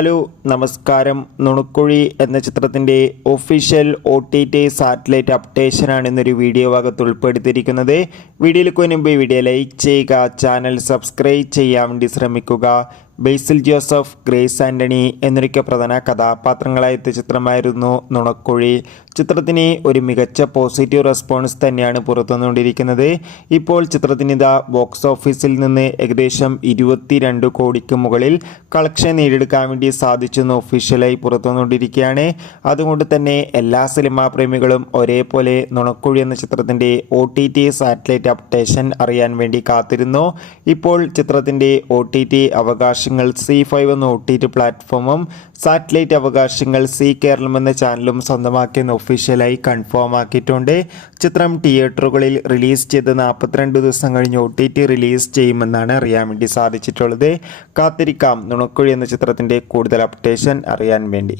Hello നമസ്കാരം. നുണക്കുഴി എന്ന ചിത്രത്തിൻ്റെ ഒഫീഷ്യൽ OTT സാറ്റലൈറ്റ് അപ്ഡേഷനാണ് ഇന്നൊരു വീഡിയോ ഭാഗത്ത് ഉൾപ്പെടുത്തിയിരിക്കുന്നത്. വീഡിയോയിലേക്ക് മുൻപ് വീഡിയോ ലൈക്ക് ചെയ്യുക, ചാനൽ സബ്സ്ക്രൈബ് ചെയ്യാൻ വേണ്ടി ശ്രമിക്കുക. ബേസിൽ ജോസഫ്, ഗ്രേസ് ആൻ്റണി എന്നൊക്കെ പ്രധാന കഥാപാത്രങ്ങളായ ചിത്രമായിരുന്നു നുണക്കുഴി. ചിത്രത്തിന് ഒരു മികച്ച പോസിറ്റീവ് റെസ്പോൺസ് തന്നെയാണ് പുറത്തുവന്നുകൊണ്ടിരിക്കുന്നത്. ഇപ്പോൾ ചിത്രത്തിന് ബോക്സ് ഓഫീസിൽ നിന്ന് ഏകദേശം 22 കോടിക്ക് മുകളിൽ കളക്ഷൻ നേടിയെടുക്കാൻ വേണ്ടി സാധിച്ചെന്ന് ഒഫീഷ്യലായി പുറത്തുവന്നുകൊണ്ടിരിക്കുകയാണ്. അതുകൊണ്ട് തന്നെ എല്ലാ സിനിമാ പ്രേമികളും ഒരേപോലെ നുണക്കുഴി എന്ന ചിത്രത്തിൻ്റെ OTT സാറ്റലൈറ്റ് അപ്ഡേഷൻ അറിയാൻ വേണ്ടി കാത്തിരുന്നു. ഇപ്പോൾ ചിത്രത്തിൻ്റെ OTT അവകാശങ്ങൾ C5 എന്ന OTT പ്ലാറ്റ്ഫോമും സാറ്റലൈറ്റ് അവകാശങ്ങൾ സി കേരളം എന്ന ചാനലും സ്വന്തമാക്കിയെന്ന് ഒഫീഷ്യലായി കൺഫേം ആക്കിയിട്ടുണ്ട്. ചിത്രം തിയേറ്ററുകളിൽ റിലീസ് ചെയ്ത് 42 ദിവസം കഴിഞ്ഞ് OTT റിലീസ് ചെയ്യുമെന്നാണ് അറിയാൻ വേണ്ടി സാധിച്ചിട്ടുള്ളത്. കാത്തിരിക്കാം നുണക്കുഴി എന്ന ചിത്രത്തിൻ്റെ കൂടുതൽ അപ്ഡേഷൻ അറിയാൻ വേണ്ടി.